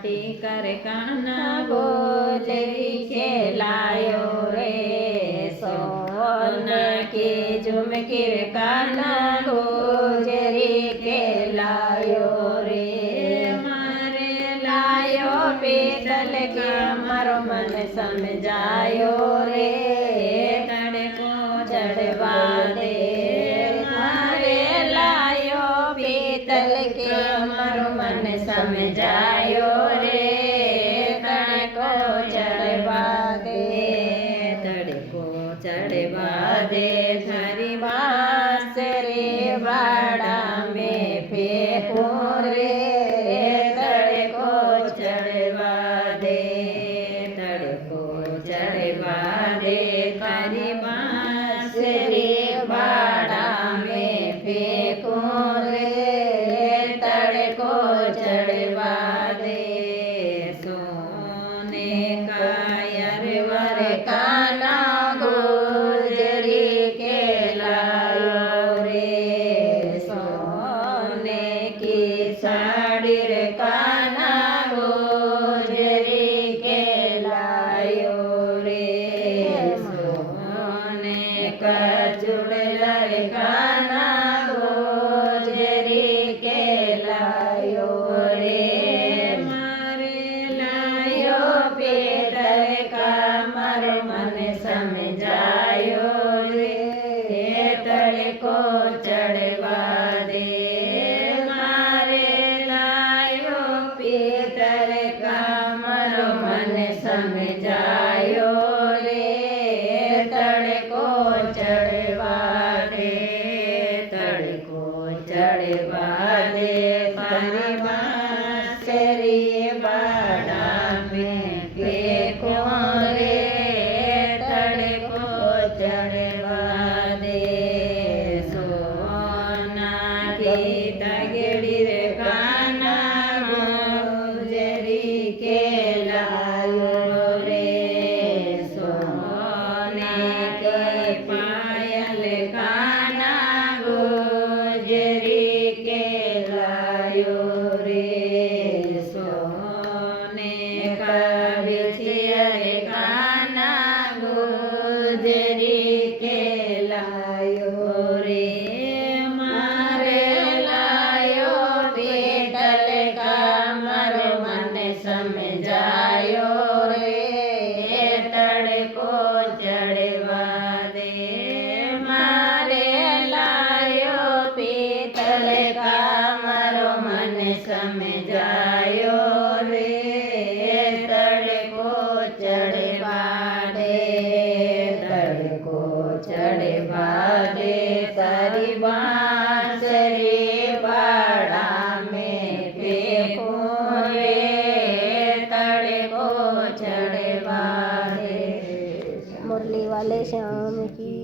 माटी कर काना गोजरी खेलायो रे सोना की झुमकीर काना गोजरी खेलायो रे मारे लायो पीतल के मारो मन समझायो रे तड़को चढ़वा दे मारे लायो पीतल के मारो मन समझायो रे तड़को चढ़वा दे तड़को चढ़वा दे थारी बांसुरी वाड़ा में फेंको रे तड़को चढ़वा दे तड़को चढ़वा दे थारी बांसुरी वाड़ा में फेंको रे तड़को चढ़वा दे सोने का अरवर काना गोजरी खेलायो रे सोने की साड़ी रे काना गोजरी खेलायो रे सोने का चुड़ला रे काना गोजरी खेलायो रे मारे लायो पीतल का मारो मन समझायो रे तड़को चढ़वा दे मारे लायो पीतल का मारो मन समझायो रे तड़को चढ़वा दे तड़को चढ़वा दे तारी बांसुरी वाड़ा में फेंको रे तड़को चढ़वा दे सोना की तगड़ी रे काना गोजरी खेलायो रे सोने के पायल काना गोजरी खेलायो रे सोने का बिछिया रे काना गोजरी खेलायो रे मारे लायो पीतल का मारो मन समझायो रे तड़को चढ़वा दे मारे लायो पीतल का मारो मन समझायो रे तड़को चढ़वा दे तड़को चढ़वा दे तारी बांसुरी वाड़ा में फेंको रे तड़को चढ़वा दे। मुरली वाले श्याम की